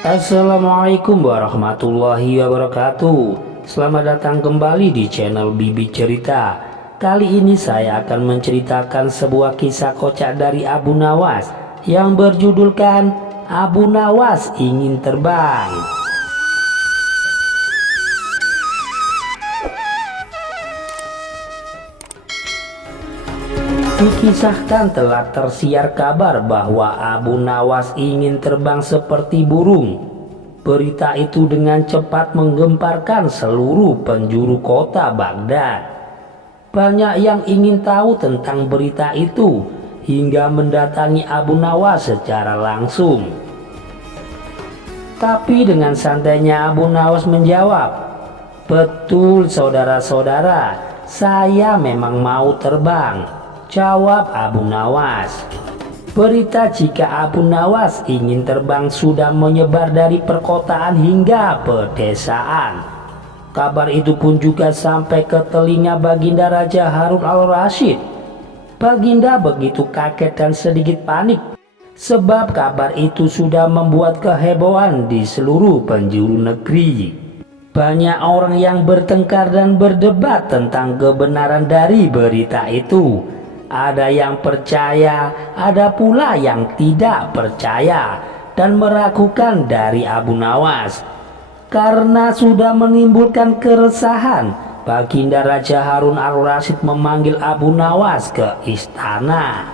Assalamualaikum warahmatullahi wabarakatuh. Selamat datang kembali di channel Bibi Cerita. Kali ini saya akan menceritakan sebuah kisah kocak dari Abu Nawas yang berjudulkan Abu Nawas Ingin Terbang. Dikisahkan telah tersiar kabar bahwa Abu Nawas ingin terbang seperti burung. Berita itu dengan cepat menggemparkan seluruh penjuru kota Baghdad. Banyak yang ingin tahu tentang berita itu hingga mendatangi Abu Nawas secara langsung. Tapi dengan santainya Abu Nawas menjawab, "Betul saudara-saudara, saya memang mau terbang," jawab Abu Nawas. Berita jika Abu Nawas ingin terbang sudah menyebar dari perkotaan hingga pedesaan. Kabar itu pun juga sampai ke telinga Baginda Raja Harun al-Rasyid. Baginda begitu kaget dan sedikit panik, sebab kabar itu sudah membuat kehebohan di seluruh penjuru negeri. Banyak orang yang bertengkar dan berdebat tentang kebenaran dari berita itu. Ada yang percaya, ada pula yang tidak percaya dan meragukan dari Abu Nawas. Karena sudah menimbulkan keresahan, Baginda Raja Harun al-Rasyid memanggil Abu Nawas ke istana.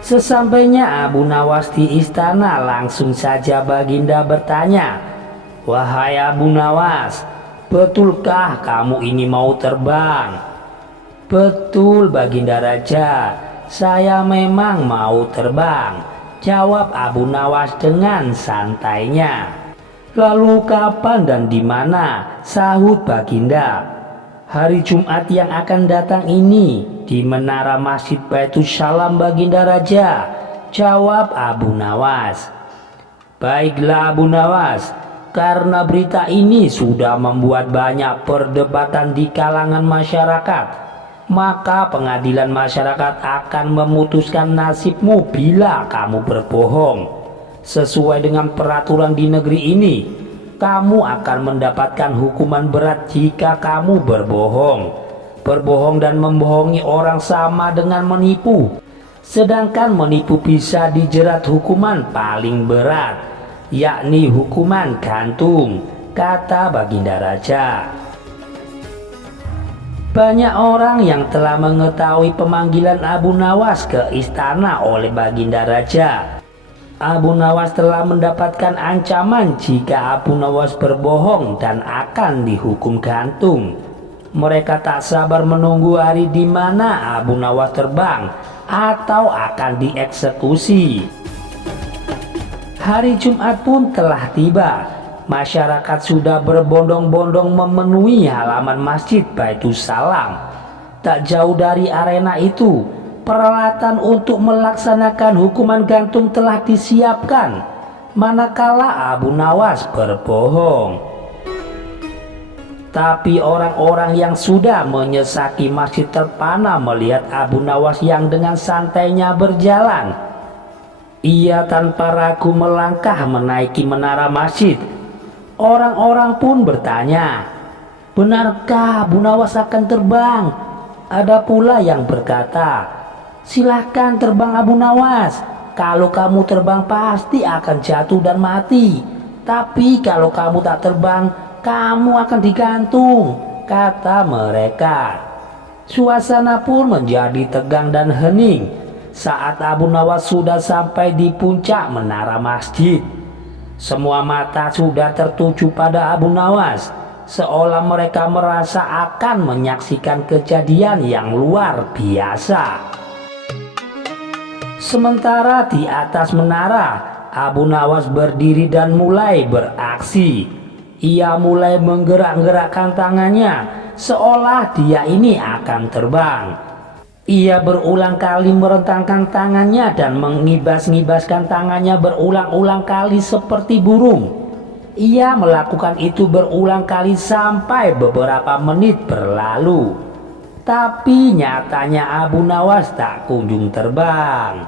Sesampainya Abu Nawas di istana, langsung saja Baginda bertanya, "Wahai Abu Nawas, betulkah kamu ini mau terbang?" "Betul Baginda Raja, saya memang mau terbang," jawab Abu Nawas dengan santainya. "Lalu kapan dan di mana?" sahut Baginda. "Hari Jumat yang akan datang ini di menara Masjid Baitus Salam Baginda Raja," jawab Abu Nawas. "Baiklah Abu Nawas, karena berita ini sudah membuat banyak perdebatan di kalangan masyarakat, maka pengadilan masyarakat akan memutuskan nasibmu bila kamu berbohong. Sesuai dengan peraturan di negeri ini, kamu akan mendapatkan hukuman berat jika kamu berbohong. Berbohong dan membohongi orang sama dengan menipu, sedangkan menipu bisa dijerat hukuman paling berat, yakni hukuman gantung," kata Baginda Raja. Banyak orang yang telah mengetahui pemanggilan Abu Nawas ke istana oleh Baginda Raja. Abu Nawas telah mendapatkan ancaman jika Abu Nawas berbohong dan akan dihukum gantung. Mereka tak sabar menunggu hari di mana Abu Nawas terbang atau akan dieksekusi. Hari Jumat pun telah tiba. Masyarakat sudah berbondong-bondong memenuhi halaman Masjid Baitus Salam. Tak jauh dari arena itu, peralatan untuk melaksanakan hukuman gantung telah disiapkan manakala Abu Nawas berbohong. Tapi orang-orang yang sudah menyesaki masjid terpana melihat Abu Nawas yang dengan santainya berjalan. Ia tanpa ragu melangkah menaiki menara masjid. Orang-orang pun bertanya, "Benarkah Abu Nawas akan terbang?" Ada pula yang berkata, "Silahkan terbang Abu Nawas. Kalau kamu terbang pasti akan jatuh dan mati. Tapi kalau kamu tak terbang, kamu akan digantung," kata mereka. Suasana pun menjadi tegang dan hening saat Abu Nawas sudah sampai di puncak menara masjid. Semua mata sudah tertuju pada Abu Nawas, seolah mereka merasa akan menyaksikan kejadian yang luar biasa. Sementara di atas menara, Abu Nawas berdiri dan mulai beraksi. Ia mulai menggerak-gerakkan tangannya, seolah dia ini akan terbang. Ia berulang kali merentangkan tangannya dan mengibas-ngibaskan tangannya berulang-ulang kali seperti burung. Ia melakukan itu berulang kali sampai beberapa menit berlalu. Tapi nyatanya Abu Nawas tak kunjung terbang.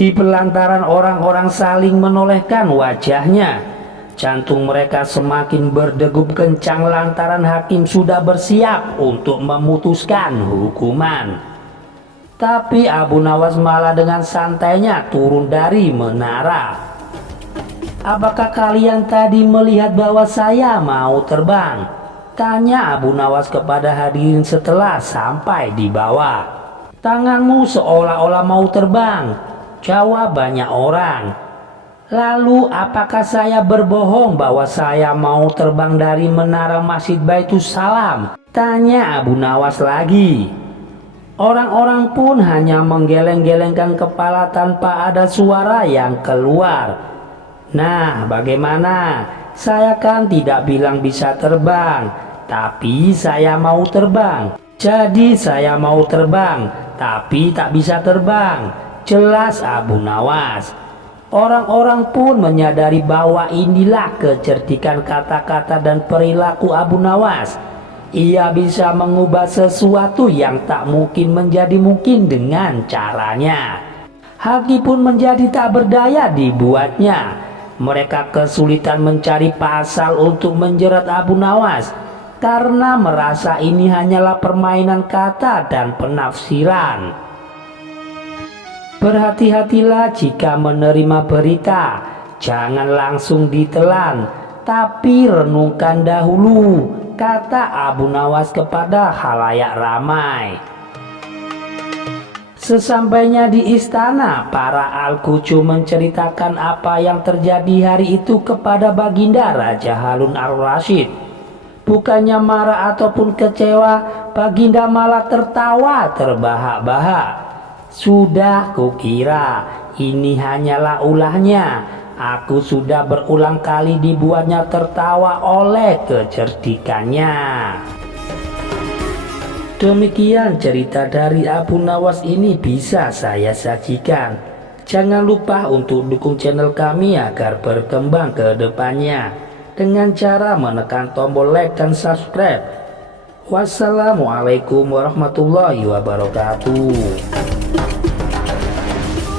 Di pelantaran orang-orang saling menolehkan wajahnya, jantung mereka semakin berdegup kencang lantaran hakim sudah bersiap untuk memutuskan hukuman. Tapi Abu Nawas malah dengan santainya turun dari menara. "Apakah kalian tadi melihat bahwa saya mau terbang?" tanya Abu Nawas kepada hadirin setelah sampai di bawah. "Tanganmu seolah-olah mau terbang," jawab banyak orang. "Lalu apakah saya berbohong bahwa saya mau terbang dari menara Masjid Baitus Salam?" tanya Abu Nawas lagi. Orang-orang pun hanya menggeleng-gelengkan kepala tanpa ada suara yang keluar. "Nah, bagaimana? Saya kan tidak bilang bisa terbang, tapi saya mau terbang. Jadi saya mau terbang, tapi tak bisa terbang," jelas Abu Nawas. Orang-orang pun menyadari bahwa inilah kecerdikan kata-kata dan perilaku Abu Nawas. Ia bisa mengubah sesuatu yang tak mungkin menjadi mungkin dengan caranya. Hakim pun menjadi tak berdaya dibuatnya. Mereka kesulitan mencari pasal untuk menjerat Abu Nawas karena merasa ini hanyalah permainan kata dan penafsiran. Berhati-hatilah jika menerima berita, jangan langsung ditelan, tapi renungkan dahulu, kata Abu Nawas kepada khalayak ramai. Sesampainya di istana, para Al-Qucu menceritakan apa yang terjadi hari itu kepada Baginda Raja Harun al-Rasyid. Bukannya marah ataupun kecewa, Baginda malah tertawa terbahak-bahak. "Sudah kukira ini hanyalah ulahnya. Aku sudah berulang kali dibuatnya tertawa oleh kecerdikannya." Demikian cerita dari Abu Nawas ini bisa saya sajikan. Jangan lupa untuk dukung channel kami agar berkembang ke depannya dengan cara menekan tombol like dan subscribe. Wassalamualaikum warahmatullahi wabarakatuh.